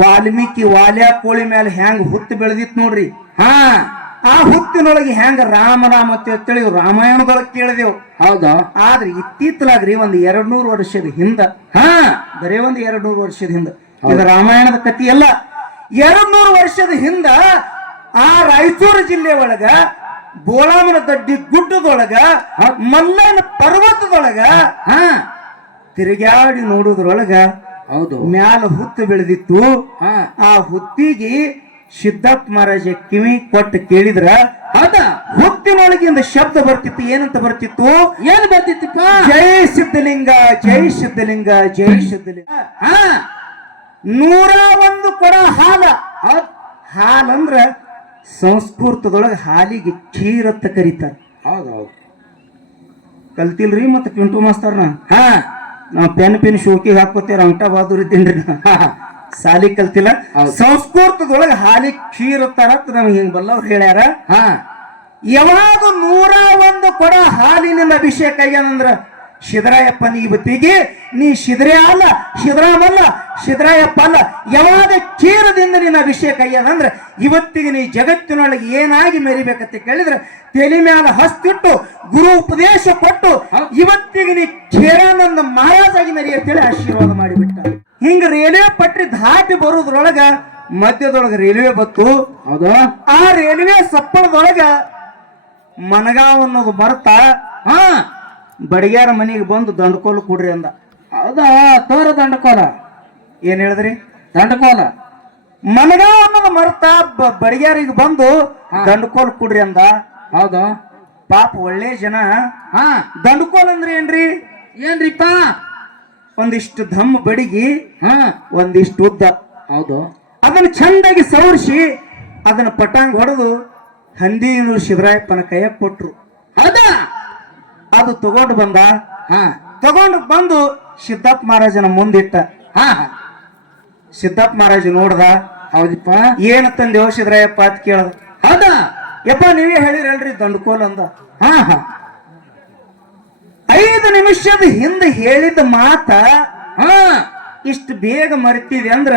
ವಾಲ್ಮೀಕಿ ವಾಲ್ಯ ಕೋಳಿ ಮೇಲೆ ಹೆಂಗ್ ಹುತ್ತು ಬೆಳೆದಿತ್ ನೋಡ್ರಿ. ಆ ಹುತ್ತಿನೊಳಗೆ ಹೆಂಗ ರಾಮ ರಾಮ ಅಂತೇಳಿ ರಾಮಾಯಣದೊಳಗೆ ಕೇಳಿದೆವು. ಹೌದಾ? ಆದ್ರೆ ಇತ್ತೀತ್ಲಾಗ್ರಿ ಒಂದ್ 200 ವರ್ಷದ ಹಿಂದ, ಬರೇ ಒಂದ್ 200 ವರ್ಷದ ಹಿಂದ, ಇದು ರಾಮಾಯಣದ ಕಥೆ ಅಲ್ಲ. 200 ವರ್ಷದ ಹಿಂದ ಆ ರಾಯಚೂರು ಜಿಲ್ಲೆ ಒಳಗ ಬೋಳಾಮನ ದಡ್ಡಿ ಗುಡ್ಡದೊಳಗ ಮಲ್ಲನ ಪರ್ವತದೊಳಗ ತಿರುಗಾಡಿ ನೋಡುದ್ರೊಳಗ ಹೌದು ಮ್ಯಾಲ ಹುತ್ತು ಬೆಳೆದಿತ್ತು. ಆ ಹುತ್ತಿಗೆ ಸಿದ್ದಪ್ಪ ಮಹಾರಾಜ ಕಿವಿ ಕೊಟ್ಟು ಕೇಳಿದ್ರ ಅದ ಹುತ್ತಿನೊಳಗಿಂದ ಶಬ್ದ ಬರ್ತಿತ್ತು. ಏನಂತ ಬರ್ತಿತ್ತು? ಏನ್ ಬರ್ತಿತ್ತಪ್ಪ? ಜೈ ಸಿದ್ಧಲಿಂಗ, ಜೈ ಸಿದ್ಧಲಿಂಗ, ಜೈ ಸಿದ್ಧಲಿಂಗ. 101 ಕೊಡ ಹಾಲ. ಹಾಲಂದ್ರ ಸಂಸ್ಕೃತದೊಳಗ ಹಾಲಿಗೆ ಕ್ಷೀರತ್ತ ಕರೀತಾರ. ಹೌದೌದು, ಕಲ್ತಿಲ್ರಿ ಮತ್ತ ಪಿಂಟು ಮಾಸ್ತರ್ನ. ನಾವ್ ಪೆನ್ ಶೋಕಿಗೆ ಹಾಕೋತೇವ್ರ, ಅಂಟ ಬಹಾದೂರ್ ಇದ್ದೀನ್ರಿ. ಸಾಲಿ ಕಲ್ತಿಲ್ಲ. ಸಂಸ್ಕೃತದೊಳಗ ಹಾಲಿ ಕ್ಷೀರತ್ತಾರ ನಮ್ಗೆ ಹಿಂಗ್ ಬಲ್ಲವ್ರು ಹೇಳ್ಯಾರ. ಯಾವಾಗ 101 ಕೊಡ ಹಾಲಿನಿಂದ ಅಭಿಷೇಕ ಆಗ್ಯಾನಂದ್ರ ಸಿದ್ದರಾಯಪ್ಪನ ಈ ಬತ್ತಿಗೆ ನೀ ಸಿದ್ರೇ ಅಲ್ಲ, ಸಿದ್ದರಾಮಲ್ಲ, ಸಿದ್ದರಾಯಪ್ಪ ಅಲ್ಲ, ಯಾವಾಗ ಕ್ಷೀರದಿಂದ ನಿನ್ನ ಅಭಿಷೇಕ ಆಗ್ಯಾನಂದ್ರ ಇವತ್ತಿಗೆ ನೀ ಜಗತ್ತಿನೊಳಗೆ ಏನಾಗಿ ಮೆರಿಬೇಕಂತ ಕೇಳಿದ್ರೆ ತಲೆ ಮ್ಯಾಲ ಹಸ್ತಿಟ್ಟು ಗುರು ಉಪದೇಶ ಕೊಟ್ಟು ಇವತ್ತಿಗೆ ನೀ ಕ್ಷೀರಾನಂದ ಮಹಾರಾಜಾಗಿ ಮೆರಿ ಅಂತೇಳಿ ಆಶೀರ್ವಾದ ಮಾಡಿಬಿಟ್ಟ. ಹಿಂಗ ರೈಲ್ವೆ ಪಟ್ರಿ ದಾಟಿ ಬರೋದ್ರೊಳಗ ಮಧ್ಯದೊಳಗ ರೈಲ್ವೆ ಬತ್ತು. ಹೌದಾ? ಆ ರೈಲ್ವೆ ಸಪ್ಪಳದೊಳಗ ಮನಗಾವ್ ಅನ್ನೋದು ಬರ್ತಾ ಬಡಿಗ್ಯಾರ ಮನೆಗೆ ಬಂದು ದಂಡಕೋಲು ಕೊಡ್ರಿ ಅಂದ. ಹೌದಾ? ತೋರ ದಂಡಕೋಲ. ಏನ್ ಹೇಳಿದ್ರಿ? ದಂಡಕೋಲ. ಮನಗಾವ್ ಅನ್ನೋದು ಮರ್ತಾ ಬಡಿಗ್ಯಾರಿಗೆ ಬಂದು ದಂಡಕೋಲ್ ಕೊಡ್ರಿ ಅಂದ. ಹೌದಾ? ಪಾಪ ಒಳ್ಳೆ ಜನ. ದಂಡಕೋಲ್ ಅಂದ್ರೆ ಏನ್ರಿ? ಏನ್ರಿಪ್ಪ? ಒಂದಿಷ್ಟು ದಮ್ ಬಡಿಗಿ ಒಂದಿಷ್ಟು ಉದ್ದ. ಹೌದು. ಅದನ್ನ ಚಂದಾಗಿ ಸವರಿಸಿ ಅದನ್ನ ಪಟಾಂಗ್ ಹೊಡೆದು ಹಂದಿನೂರು ಸಿದ್ದರಾಯಪ್ಪನ ಕೈಯಾಗ ಕೊಟ್ರು. ಹೌದಾ? ಅದು ತಗೊಂಡು ಬಂದ. ತಗೊಂಡು ಬಂದು ಸಿದ್ದಪ್ಪ ಮಹಾರಾಜನ ಮುಂದಿಟ್ಟ. ಸಿದ್ದಪ್ಪ ಮಹಾರಾಜ ನೋಡ್ದ. ಹೌದಪ್ಪ. ಏನ ತಂದೇವ ಸಿದ್ದರಾಯಪ್ಪ ಅಂತ ಕೇಳ್ದ. ಹೌದಾ? ಯಪ್ಪ ನೀವೇ ಹೇಳಿರಲ್ರಿ ದಂಡಕೋಲ್ ಅಂದ. 5 ನಿಮಿಷದ ಹಿಂದೆ ಹೇಳಿದ ಮಾತ ಇಷ್ಟು ಬೇಗ ಮರಿತಿದೆ ಅಂದ್ರ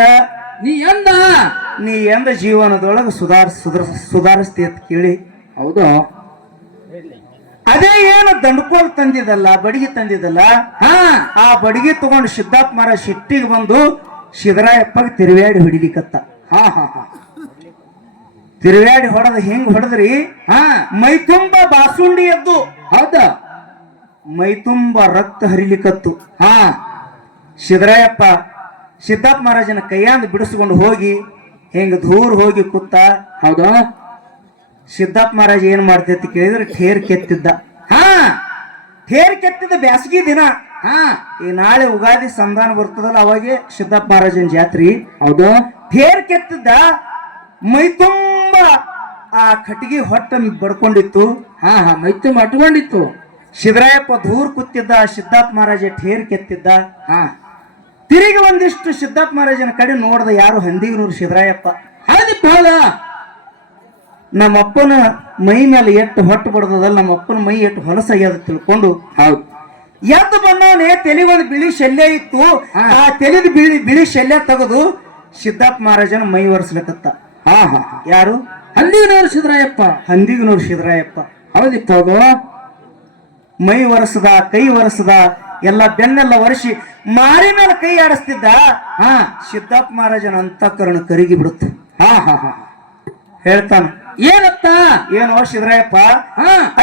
ನೀ ಎಂದ ಜೀವನದೊಳಗ ಸುಧಾರಿಸ್ತಿ ಅಂತ ಕೇಳಿ. ಹೌದು. ಅದೇ ಏನು ದಂಡಕೋಲ್ ತಂದಿದಲ್ಲ, ಬಡಿಗೆ ತಂದಿದಲ್ಲ, ಆ ಬಡಿಗೆ ತಗೊಂಡು ಸಿದ್ದಪ್ಪ ಮಹಾರಾಜ ಸಿಟ್ಟಿಗೆ ಬಂದು ಸಿದ್ದರಾಯಪ್ಪಗೆ ತಿರುವ್ಯಾಡಿ ಹೊಡಿಲಿಕತ್ತ. ತಿರುವ್ಯಾಡಿ ಹೊಡೆದ ಹೆಂಗ್ ಹೊಡೆದ್ರಿ? ಮೈ ತುಂಬ ಬಾಸುಂಡಿ ಎದ್ದು. ಹೌದಾ? ಮೈ ತುಂಬ ರಕ್ತ ಹರಿಲಿಕತ್ತು. ಸಿದ್ದರಾಯಪ್ಪ ಸಿದ್ದಪ್ಪ ಮಹಾರಾಜನ ಕೈಯಾಂದ ಬಿಡಿಸ್ಕೊಂಡು ಹೋಗಿ ಹೆಂಗ ದೂರ ಹೋಗಿ ಕೂತ. ಹೌದಾ? ಸಿದ್ದಪ್ಪ ಮಹಾರಾಜ ಏನ್ ಮಾಡ್ತೈತಿ ಕೇಳಿದ್ರೆ ಥೇರ್ ಕೆತ್ತಿದ್ದ. ಥೇರ್ ಕೆತ್ತಿದ ಬ್ಯಾಸಗಿ ದಿನ. ಈ ನಾಳೆ ಉಗಾದಿ ಸಂಧಾನ ಬರ್ತದಲ್ಲ, ಅವಾಗೆ ಸಿದ್ದಪ್ಪ ಮಹಾರಾಜನ ಜಾತ್ರಿ. ಹೌದು. ಥೇರ್ ಕೆತ್ತಿದ್ದ. ಮೈ ತುಂಬ ಆ ಕಟ್ಟಿಗೆ ಹೊಟ್ಟ ಬಡ್ಕೊಂಡಿತ್ತು. ಮೈ ತುಂಬ ಅಟ್ಕೊಂಡಿತ್ತು. ಸಿದ್ದರಾಯಪ್ಪ ದೂರ ಕೂತಿದ್ದ. ಸಿದ್ದಪ್ಪ ಮಹಾರಾಜ ಥೇರ್ ಕೆತ್ತಿದ್ದ. ತಿರುಗಿ ಒಂದಿಷ್ಟು ಸಿದ್ದಪ್ಪ ಮಹಾರಾಜನ ಕಡೆ ನೋಡ್ದ. ಯಾರು? ಹಂದಿಗನೂರು ಸಿದ್ದರಾಯಪ್ಪ. ನಮ್ಮಪ್ಪನ ಮೈ ಮೇಲೆ ಎಟ್ಟು ಹೊಟ್ಟು ಬಡ್ದದಲ್ಲ, ನಮ್ಮಪ್ಪನ ಮೈ ಎಟ್ಟು ಹೊಲಸಾಗ್ಯದ ತಿಳ್ಕೊಂಡು ಹೌದು ಎದ್ದು ಬಂದವನೇ ತೆಲಿಗೊಂದು ಬಿಳಿ ಶಲ್ಯ ಇತ್ತು. ಆ ತೆಲಿದ ಬಿಳಿ ಶಲ್ಯ ತೆಗೆದು ಸಿದ್ದಪ್ಪ ಮಹಾರಾಜನ ಮೈ ಒರೆಸ್ಲಕತ್ತ. ಯಾರು? ಹಂದಿಗನೂರು ಸಿದ್ದರಾಯಪ್ಪ. ಹಂದಿಗನೂರು ಸಿದ್ದರಾಯಪ್ಪ. ಹೌದಿಪ್ಪ. ಹೌದು. ಮೈ ಒರೆಸದ, ಕೈ ಒರೆಸದ, ಎಲ್ಲ ಬೆನ್ನೆಲ್ಲ ಒರೆಸಿ ಮಾರಿ ಮೇಲೆ ಕೈ ಆಡಿಸ್ತಿದ್ದ. ಸಿದ್ದಪ್ಪ ಮಹಾರಾಜನ ಅಂತಃಕರಣ ಕರಗಿ ಬಿಡುತ್ತೆ. ಹೇಳ್ತಾನ. ಏನತ್ತ? ಏನೋ ಸಿದ್ದರಾಯಪ್ಪ,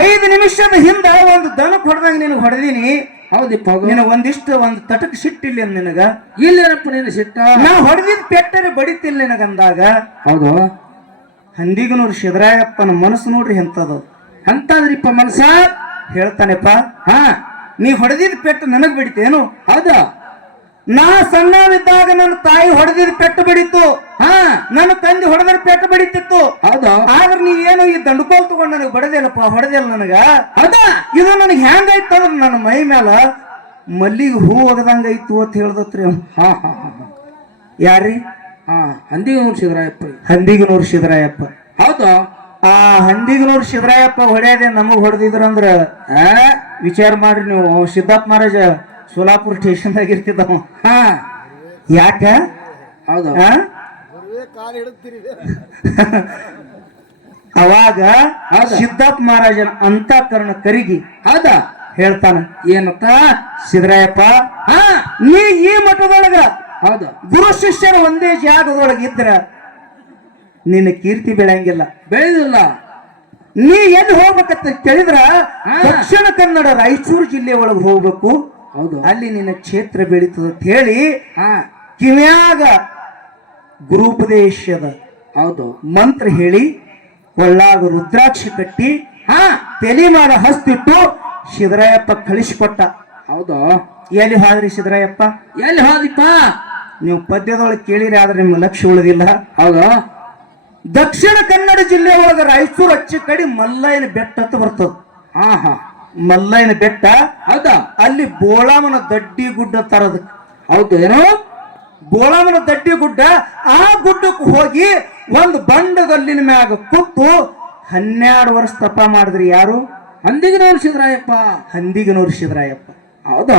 5 ನಿಮಿಷದ ಹಿಂದ ಒಂದು ದನಕ್ ಹೊಡೆದಂಗ ನಿನಗೆ ಹೊಡೆದೀನಿ. ಹೌದಿಪ್ಪ. ನಿನಗ ಒಂದು ತಟಕ್ ಸಿಟ್ಟಿಲ್ಲ ನಿನಗ? ಇಲ್ಲೇನಪ್ಪ ನಿನ್ನ ಸಿಟ್ಟ? ನಾ ಹೊಡೆದಿದ್ ಪೆಟ್ಟರೆ ಬಡಿತಿಲ್ಲ ನಿನಗಂದಾಗ. ಹೌದು. ಹಂದಿಗನೂರು ಸಿದ್ದರಾಯಪ್ಪನ ಮನಸ್ಸು ನೋಡ್ರಿ ಎಂತದ. ಅಂತದ್ರಿಪ್ಪ ಮನಸ್ಸ. ಹೇಳ್ತಾನೆಪ್ಪ, ನೀ ಹೊಡೆದಿದ್ ಪೆಟ್ಟು ನನಗ್ ಬಿಡಿತೇನು? ಹೌದಾ? ನಾ ಸಣ್ಣವಿದ್ದಾಗ ನನ್ನ ತಾಯಿ ಹೊಡೆದಿದ್ ಪೆಟ್ಟು ಬಡಿತು. ನನ್ನ ತಂದೆ ಹೊಡೆದ್ರ ಪೆಟ್ಟು ಬಡಿತಿತ್ತು. ಹೌದಾ? ಆದ್ರೆ ನೀ ಏನು ಈ ದಂಡಕೋಲ್ ತಗೊಂಡು ನನಗೆ ಬಡದಿಲ್ಲಪ್ಪ, ಹೊಡೆದಿಲ್ಲ ನನಗ. ಹೌದಾ? ಇದು ನನಗೆ ಹೆಂಗಾಯ್ತಂದ್ರ ನನ್ನ ಮೈ ಮೇಲ ಮಲ್ಲಿಗೆ ಹೂ ಒಗದಂಗೈತು ಅಂತ ಹೇಳ್ದತ್ರಿ. ಯಾರ್ರಿ? ಹಂದಿಗನೂರು ಸಿದ್ದರಾಯಪ್ಪ. ಹಂದಿಗನೂರು ಸಿದ್ದರಾಯಪ್ಪ. ಹೌದಾ? ಆ ಹಂದಿಗನೂರು ಸಿದ್ದರಾಯಪ್ಪ ಹೊಡೆಯದೆ ನಮಗ್ ಹೊಡೆದಿದ್ರಂದ್ರ ವಿಚಾರ ಮಾಡ್ರಿ ನೀವು. ಸಿದ್ದಪ್ಪ ಮಹಾರಾಜ ಸೋಲಾಪುರ ಸ್ಟೇಷನ್ದಾಗ ಇರ್ತಿದ್ದವ. ಯಾಕ? ಹೌದಾ? ಅವಾಗ ಸಿದ್ದಪ್ಪ ಮಹಾರಾಜನ ಅಂತಃಕರಣ ಕರಿಗಿ ಹೌದಾ ಹೇಳ್ತಾನ, ಏನತ್ತ ಸಿದ್ದರಾಯಪ್ಪ ಹಾ ನೀ ಈ ಮಠದೊಳಗ ಹೌದಾ ಗುರು ಶಿಷ್ಯರ ಒಂದೇ ಜಾಗದೊಳಗ ಇದ್ರ ನಿನ್ನ ಕೀರ್ತಿ ಬೆಳೆಯಂಗಿಲ್ಲ, ಬೆಳೆದಿಲ್ಲ. ನೀ ಎಲ್ಲಿ ಹೋಗ್ಬೇಕಂತ ಕೇಳಿದ್ರ ದಕ್ಷಿಣ ಕನ್ನಡ ರಾಯಚೂರು ಜಿಲ್ಲೆ ಒಳಗೆ ಹೋಗ್ಬೇಕು, ಹೌದು ಅಲ್ಲಿ ನಿನ್ನ ಕ್ಷೇತ್ರ ಬೆಳೀತದ ಅಂತ ಹೇಳಿ ಹಾ ಕಿವ್ಯಾಗ ಗುರುಪದೇಶದ ಹೌದು ಮಂತ್ರ ಹೇಳಿ ಕೊಳ್ಳಾಗ ರುದ್ರಾಕ್ಷಿ ಕಟ್ಟಿ ಹಾ ತಲೆ ಮಾಡ ಹಸ್ತಿಟ್ಟು ಸಿದ್ದರಾಯಪ್ಪ ಕಳಿಸಿಕೊಟ್ಟ. ಹೌದು ಎಲ್ಲಿ ಹೋದ್ರಿ ಸಿದ್ದರಾಯಪ್ಪ? ಎಲ್ಲಿ ಹೋದಿಪ್ಪ? ನೀವು ಪದ್ಯದೊಳಗೆ ಕೇಳಿರಿ, ಆದ್ರೆ ನಿಮ್ಮ ಲಕ್ಷ್ಯ ಉಳಿದಿಲ್ಲ. ಹೌದು ದಕ್ಷಿಣ ಕನ್ನಡ ಜಿಲ್ಲೆ ಒಳಗ ರಾಯಚೂರು ಅಚ್ಚಿ ಕಡೆ ಮಲ್ಲಯ್ಯನ ಬೆಟ್ಟ ಅಂತ ಬರ್ತದ. ಹಾ ಹಾ ಮಲ್ಲಯ್ಯನ ಬೆಟ್ಟ, ಹೌದಾ ಅಲ್ಲಿ ಬೋಳಾಮನ ದಡ್ಡಿ ಗುಡ್ಡ ತರದ. ಹೌದು ಏನೋ ಬೋಳಾಮನ ದಡ್ಡಿ ಗುಡ್ಡ, ಆ ಗುಡ್ಡಕ್ಕೆ ಹೋಗಿ ಒಂದು ಬಂಡಗಲ್ಲಿನ ಮ್ಯಾಗ ಕೂತು 12 ವರ್ಷ ತಪ ಮಾಡಿದ್ರಿ. ಯಾರು? ಅಂದಿಗೆ ನೋಡ್ಸಿದ್ರಾಯಪ್ಪ, ಹಂದಿಗನೂರು ಸಿದ್ದರಾಯಪ್ಪ. ಹೌದಾ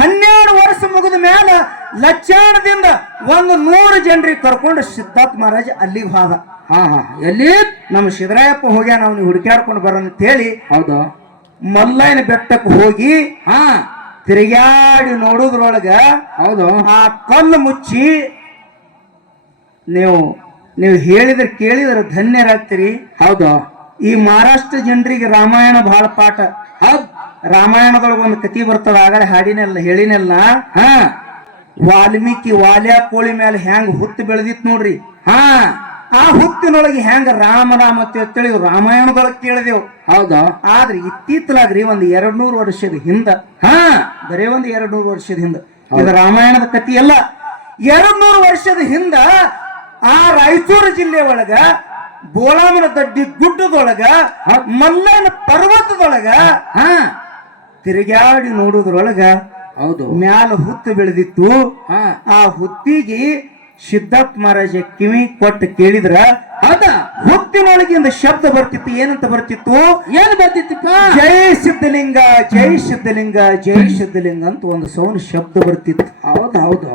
12 ವರ್ಷ ಮುಗಿದ ಮ್ಯಾಲ ಲಚ್ಚಾಣದಿಂದ 100 ಜನರಿಗೆ ಕರ್ಕೊಂಡು ಸಿದ್ದಪ್ಪ ಮಹಾರಾಜ ಅಲ್ಲಿಗೆ ಹೋದ. ಹಾ ಹಾ ಎಲ್ಲಿ? ನಮ್ಮ ಸಿದ್ದರಾಯಪ್ಪ ಹೋಗ್ಯ, ನಾವು ನೀವು ಹುಡುಕ್ಯಾಡ್ಕೊಂಡು ಬರೋಣ ಅಂತ ಹೇಳಿ ಹೌದಾ ಮಲ್ಲಯ್ಯನ ಬೆಟ್ಟಕ್ಕೆ ಹೋಗಿ ಹಾ ತಿರುಗಾಡಿ ನೋಡುದ್ರೊಳಗ ಹೌದು ಆ ಕಲ್ಲು ಮುಚ್ಚಿ ನೀವು ಹೇಳಿದ್ರೆ ಕೇಳಿದ್ರೆ ಧನ್ಯರಾಗ್ತೀರಿ. ಹೌದು ಈ ಮಹಾರಾಷ್ಟ್ರ ಜನರಿಗೆ ರಾಮಾಯಣ ಬಹಳ ಪಾಠ. ಹೌದ್ ರಾಮಾಯಣದೊಳಗೆ ಒಂದು ಕತಿ ಬರ್ತದ, ಆಗಲೇ ಹಾಡಿನೆಲ್ಲ ಹೇಳಿನೆಲ್ಲ. ಹಾ ವಾಲ್ಮೀಕಿ ವಾಲ್ಯ ಕೋಳಿ ಮೇಲೆ ಹೆಂಗ್ ಹುತ್ತು ಬೆಳೆದಿತ್ ನೋಡ್ರಿ. ಹಾ ಆ ಹುತ್ತಿನೊಳಗೆ ಹೆಂಗ ರಾಮ ರಾಮ ಅಂತೇಳಿ ರಾಮಾಯಣದೊಳಗೆ ಕೇಳಿದೆವು. ಹೌದಾ ಆದ್ರೆ ಇತ್ತೀತಲಾಗ್ರಿ ಒಂದು 200 ವರ್ಷದ ಹಿಂದ, ಹಾ ಬರೇ ಒಂದು 200 ವರ್ಷದ ಹಿಂದ, ಇದು ರಾಮಾಯಣದ ಕತಿ ಅಲ್ಲ. 200 ವರ್ಷದ ಹಿಂದ ಆ ರಾಯಚೂರು ಜಿಲ್ಲೆ ಒಳಗ ಬೋಳಾಮನ ದಡ್ಡಿ ಗುಡ್ಡದೊಳಗ ಮಲ್ಲಯ್ಯನ ಪರ್ವತದೊಳಗ ಹಾ ತಿರುಗಾಡಿ ನೋಡುದ್ರೊಳಗ ಹೌದು ಮ್ಯಾಲ ಹುತ್ತು ಬೆಳೆದಿತ್ತು. ಹಾ ಆ ಹುತ್ತಿಗೆ ಸಿದ್ದಪ್ಪ ಮಹಾರಾಜ ಕಿವಿ ಕೊಟ್ಟು ಕೇಳಿದ್ರ ಹೌದಾ ಹುತ್ತಿನೊಳಗಿಂದ ಶಬ್ದ ಬರ್ತಿತ್ತು. ಏನಂತ ಬರ್ತಿತ್ತು? ಏನ್ ಬರ್ತಿತ್ತಪ್ಪ? ಜೈ ಸಿದ್ಧಲಿಂಗ, ಜೈ ಸಿದ್ಧಲಿಂಗ, ಜೈ ಸಿದ್ಧಲಿಂಗ ಅಂತ ಒಂದು ಸೌಂಡ್ ಶಬ್ದ ಬರ್ತಿತ್ತು. ಹೌದು ಹೌದು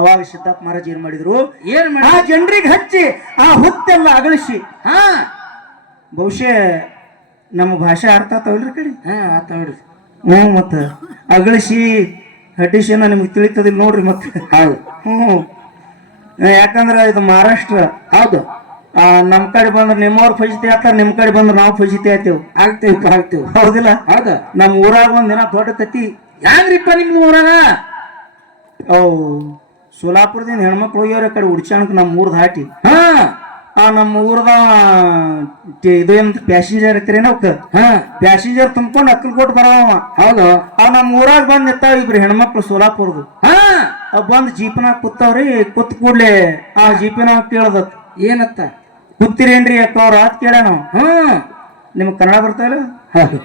ಅವಾಗ ಸಿದ್ದಪ್ಪ ಮಹಾರಾಜ್ ಏನ್ ಮಾಡಿದ್ರು? ಏನ್ ಮಾಡಿ ಆ ಜನರಿಗೆ ಹಚ್ಚಿ ಆ ಹುತ್ತೆಲ್ಲ ಅಗಳಿಸಿ, ಹಾ ಬಹುಶಃ ನಮ್ಮ ಭಾಷೆ ಅರ್ಥ ಆಗ್ತಾವಲ್ರಿ ಕಡೆ. ಹಾ ಆತ ನೋಡ್ರಿ. ಮತ್ತ ಅಗಳಿಸಿ ಹಟ್ಟಿಸಿನ ನಿಮ್ಗೆ ತಿಳಿತದಿಲ್ಲ ನೋಡ್ರಿ. ಮತ್ತೆ ಹೌದು ಯಾಕಂದ್ರ ಇದು ಮಹಾರಾಷ್ಟ್ರ. ಹೌದು ನಮ್ ಕಡೆ ಬಂದ್ರೆ ನಿಮ್ಮವ್ರ ಫಜಿತಿ ಆಗ್ತಾರ, ನಿಮ್ ಕಡೆ ಬಂದ್ರೆ ನಾವು ಫಜಿತಿ ಆಗ್ತೇವ್. ಆಗ್ತೇವ್ ಹೌದಿಲ್ಲ? ಹೌದಾ ನಮ್ ಊರಾಗ ಒಂದಿನ ದೊಡ್ಡ ಕತಿ. ಯಾಗ್ರಿಪ್ಪ ನಿಮ್ ಊರಾಗ? ಅವು ಸೋಲಾಪುರದಿಂದ ಹೆಣ್ಮಕ್ಳು ಹೋಗ್ಯವ್ರ ಕಡೆ ಉಡ್ಚಾಣಕ್ ನಮ್ಮ ಊರ್ದ ಹಾಟಿ. ಹಾ ನಮ್ಮ ಊರದ ಇದು ಏನಂತ ಪ್ಯಾಸೆಂಜರ್ ಐತ್ರಿ ಅವಕ್ಕ. ಹಾ ಪ್ಯಾಸೆಂಜರ್ ತುಂಬ್ಕೊಂಡು ಅಕ್ಕಲ್ಕೋಟ್ ಬರವ. ಹೌದು ನಮ್ಮ ಊರಾಗ ಬಂದ್ ನಿಂತಾವ ಇಬ್ರು ಹೆಣ್ಮಕ್ಳು ಸೋಲಾಪುರದು. ಹಾ ಅವ್ ಬಂದ್ ಜೀಪನಾಗ ಕೂತಾವ್ರಿ. ಕೂತ್ ಕೂಡ್ಲೆ ಆ ಜೀಪಿನಾಗ ಕೇಳದತ್, ಏನತ್ತ? ಕೂತಿರೇನ್ರಿ ಅಕ್ಕ ಅವ್ರ ಆತ್ ಕೇಳ. ನಾವು ಹ್ಮ್ ನಿಮಗ್ ಕನ್ನಡ ಬರ್ತಾವಲ್ಲ?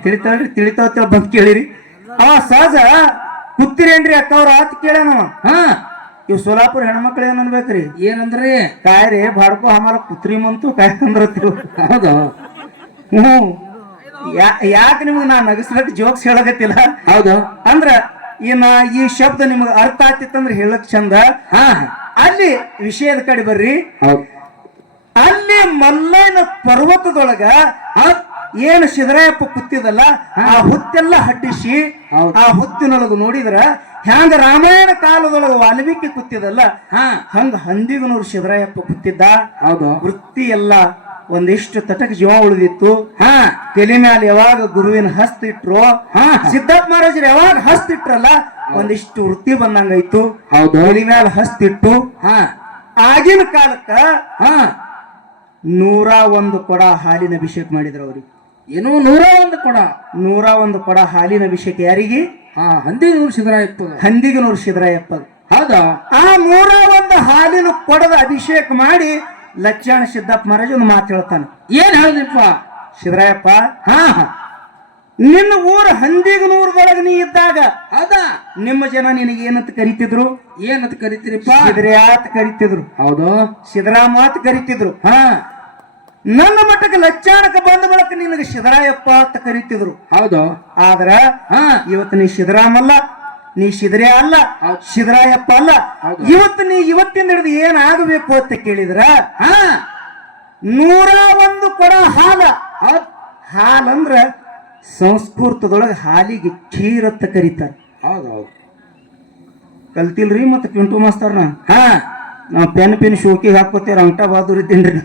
ತಿಳಿತಾವ್ರಿ, ತಿಳಿತಾವ ಬಂದ್ ಕೇಳಿರಿ. ಅವ ಸಹಜ ಕೂತಿರೇನ್ರಿ ಅಕ್ಕ ಅವ್ರ ಆತ್ ಕೇಳ. ನಾವ ಹಾ ಇವ್ ಸೋಲಾಪುರ ಹೆಣ್ಮಕ್ಳು ಏನ್ ಅನ್ಬೇಕ್ರಿ? ಏನಂದ್ರಿ? ಕಾಯ್ರಿ ಬಾಡ್ಕೋ ಹಮಾರ ಕುತ್ರಿಮಂತು ಕಾಯ್ ಅಂದ್ರತ್ತೀವ್. ಹೌದು ಯಾಕೆ ನಿಮ್ಗೆ ನಾ ನಗಸ್ಲಕ್ ಜೋಕ್ಸ್ ಹೇಳಕತ್ತಿಲ್ಲ. ಹೌದು ಅಂದ್ರ ಈ ಶಬ್ದ ನಿಮ್ಗೆ ಅರ್ಥ ಆಗ್ತಿತ್ತಂದ್ರೆ ಹೇಳಕ್ ಚಂದ. ಹಾ ಅಲ್ಲಿ ವಿಷಯದ ಕಡೆ ಬರ್ರಿ. ಹೌದು ಅಲ್ಲಿ ಮಲ್ಲಯ್ಯನ ಪರ್ವತದೊಳಗ ಏನು ಸಿದ್ದರಾಯಪ್ಪ ಕೂತಿದಲ್ಲ, ಆ ಹುತ್ತೆಲ್ಲ ಹಟ್ಟಿಸಿ ಆ ಹುತ್ತಿನೊಳಗ ನೋಡಿದ್ರ ಹ್ಯಾಂಗ ರಾಮಾಯಣ ಕಾಲದೊಳಗ ವಾಲ್ಮೀಕಿ ಕೂತಿದಲ್ಲ, ಹಂಗ ಹಂದಿಗನೂರು ಸಿದ್ದರಾಯಪ್ಪ ಕೂತಿದ್ದ. ಹೌದು ವೃತ್ತಿ ಎಲ್ಲ ಒಂದಿಷ್ಟು ತಟಕ ಜೀವ ಉಳಿದಿತ್ತು. ತಲೆ ಮ್ಯಾಲ ಯಾವಾಗ ಗುರುವಿನ ಹಸ್ತ ಇಟ್ರು, ಸಿದ್ದಪ್ಪ ಮಹಾರಾಜರು ಯಾವಾಗ ಹಸ್ತ ಇಟ್ರಲ್ಲ ಒಂದಿಷ್ಟು ವೃತ್ತಿ ಬಂದಂಗಾಯ್ತು. ತಲೆ ಮ್ಯಾಲ ಹಸ್ತಿಟ್ಟು ಆಗಿನ ಕಾಲಕ್ಕ 101 ಕೊಡ ಹಾಲಿನ ಅಭಿಷೇಕ ಮಾಡಿದ್ರು ಅವ್ರಿಗೆ. ಏನು 101 ಕೊಡ? 101 ಕೊಡ ಹಾಲಿನ ಅಭಿಷೇಕ ಯಾರಿಗೆ? ಹಂದಿಗನೂರು ಸಿದ್ದರಾಯಪ್ಪ. ಹಂದಿಗನೂರು ಸಿದ್ದರಾಯಪ್ಪ. ಹೌದಾ ಆ 101 ಹಾಲಿನ ಕೊಡದ ಅಭಿಷೇಕ ಮಾಡಿ ಲಚ್ಚಾಣ ಸಿದ್ದಪ್ಪ ಮಹಾರಾಜ್ ಒಂದು ಮಾತು ಹೇಳ್ತಾನೆ. ಏನ್ ಹೇಳಿದ್ರಪ್ಪ? ಸಿದ್ದರಾಯಪ್ಪ, ನಿನ್ನ ಊರು ಹಂದಿಗನೂರದೊಳಗೆ ನೀ ಇದ್ದಾಗ ಹೌದಾ ನಿಮ್ಮ ಜನ ನಿನಗೆ ಏನಂತ ಕರಿತಿದ್ರು? ಏನಂತ ಕರಿತೀರಿಪ್ಪ? ಸಿದ್ರಾತ್ ಕರಿತಿದ್ರು. ಹೌದು ಸಿದ್ದರಾಮಾತ್ ಕರಿತಿದ್ರು. ನನ್ನ ಮಟ್ಟಕ್ಕೆ ಲಚ್ಚಾಣಕ್ಕೆ ಬಂದ ಬಳಕ ನಿನಗೆ ಸಿದ್ದರಾಯಪ್ಪ ಅಂತ ಕರಿತಿದ್ರು. ಹೌದು ಆದ್ರ ಇವತ್ತು ನೀ ಸಿದ್ದರಾಮಲ್ಲ, ನೀ ಶಿದ್ರೇ ಅಲ್ಲ, ಶಿದ್ರಾಯಪ್ಪ ಅಲ್ಲ. ಇವತ್ತು ನೀ ಇವತ್ತಿನ ಹಿಡಿದು ಏನಾಗಬೇಕು ಅಂತ ಕೇಳಿದ್ರ 101 ಕೊಡ ಹಾಲ. ಹಾಲಂದ್ರ ಸಂಸ್ಕೃತದೊಳಗ ಹಾಲಿಗೆ ಕ್ಷೀರ್ ಅಂತ ಕರೀತಾರ. ಹೌದೌದು. ಕಲ್ತಿಲ್ರಿ ಮತ್ತೆ ಪಿಂಟು ಮಾಸ್ತರ್ನ. ನಾವ್ ಪೆನ್ ಶೋಕಿಗೆ ಹಾಕೋತೇವ್ರ ಅಂಟ ಬಹಾದೂರ್ ಇದ್ದೀನ್ರಿ.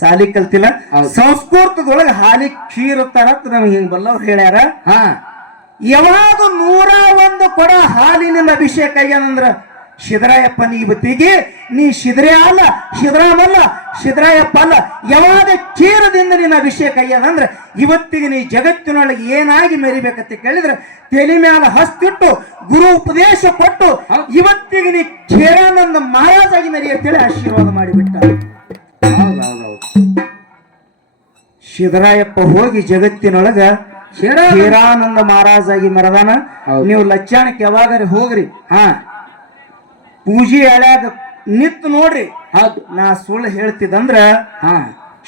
ಸಾಲಿ ಕಲ್ತಿಲ್ಲ. ಸಂಸ್ಕೃತದೊಳಗ ಹಾಲಿಗೆ ಕ್ಷೀರ್ ಅಂತಾರ ನಮ್ಗೆ ಹಿಂಗ್ ಬಲ್ಲವ್ರು ಹೇಳ್ಯಾರ. ಯಾವಾಗ 101 ಕೊಡ ಹಾಲಿನಿಂದ ಅಭಿಷೇಕ ಆಗ್ಯಾನಂದ್ರ ಶಿದ್ರಾಯಪ್ಪನ ಇವತ್ತಿಗೆ ನೀ ಶಿದ್ರೇ ಅಲ್ಲ, ಶಿದ್ರಾಮಲ್ಲ, ಶಿದ್ರಾಯಪ್ಪ ಅಲ್ಲ. ಯಾವಾಗ ಕ್ಷೀರದಿಂದ ನಿನ್ನ ಅಭಿಷೇಕ ಆಗ್ಯಾನಂದ್ರ ಇವತ್ತಿಗೆ ನೀ ಜಗತ್ತಿನೊಳಗೆ ಏನಾಗಿ ಮೆರಿಬೇಕಂತ ಕೇಳಿದ್ರೆ ತಲೆ ಮ್ಯಾಲ ಹಸ್ತಿಟ್ಟು ಗುರು ಉಪದೇಶ ಕೊಟ್ಟು ಇವತ್ತಿಗೆ ನೀ ಕ್ಷೀರಾನಂದ ಮಹಾರಾಜಾಗಿ ಮೆರಿ ಅಂತೇಳಿ ಆಶೀರ್ವಾದ ಮಾಡಿಬಿಟ್ಟ. ಶಿದ್ರಾಯಪ್ಪ ಹೋಗಿ ಜಗತ್ತಿನೊಳಗ ಕ್ಷೀರಾನಂದ ಮಹಾರಾಜಾಗಿ ಮೆರದಾನ. ನೀವು ಲಚ್ಚಾಣಕ್ಕೆ ಯಾವಾಗಾರ ಹೋಗ್ರಿ, ಪೂಜೆ ಹಳ್ಯಾಗ ನಿತ್ತು ನೋಡ್ರಿ. ನಾ ಸುಳ್ಳು ಹೇಳ್ತಿದಂದ್ರ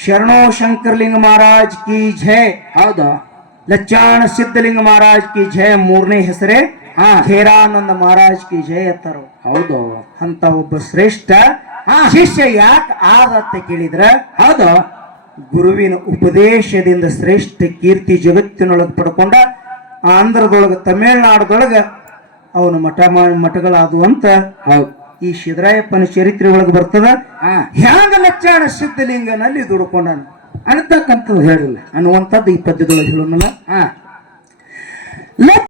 ಶರಣೋ ಶಂಕರಲಿಂಗ ಮಹಾರಾಜ್ ಕಿ ಜಯ. ಹೌದಾ. ಲಚ್ಚಾಣ ಸಿದ್ಧಲಿಂಗ ಮಹಾರಾಜ್ ಕಿ ಜಯ. 3ನೇ ಹೆಸರೇ ಖೇರಾನಂದ ಮಹಾರಾಜ್ ಕಿ ಜಯ ಅತ್ತಾರ. ಹೌದು. ಅಂತ ಒಬ್ಬ ಶ್ರೇಷ್ಠ ಶಿಷ್ಯ ಯಾಕೆ ಆದತ್ತ ಕೇಳಿದ್ರ ಗುರುವಿನ ಉಪದೇಶದಿಂದ ಶ್ರೇಷ್ಠ ಕೀರ್ತಿ ಜಗತ್ತಿನೊಳಗೆ ಪಡ್ಕೊಂಡ. ಆಂಧ್ರದೊಳಗ ತಮಿಳ್ನಾಡದೊಳಗ ಅವನು ಮಠಗಳಾದವು ಅಂತ ಈ ಶಿದ್ರಾಯಪ್ಪನ ಚರಿತ್ರೆ ಒಳಗೆ ಬರ್ತದ. ಹ್ಯಾಂಗ ಲಚ್ಚಾಣ ಸಿದ್ಧಲಿಂಗನಲ್ಲಿ ದುಡ್ಕೊಂಡಾನ ಅನ್ನತಕ್ಕಂಥದ್ದು ಹೇಳಿಲ್ಲ ಅನ್ನುವಂಥದ್ದು ಈ ಪದ್ಯದೊಳಗೆ ಹೇಳೋನಲ್ಲ.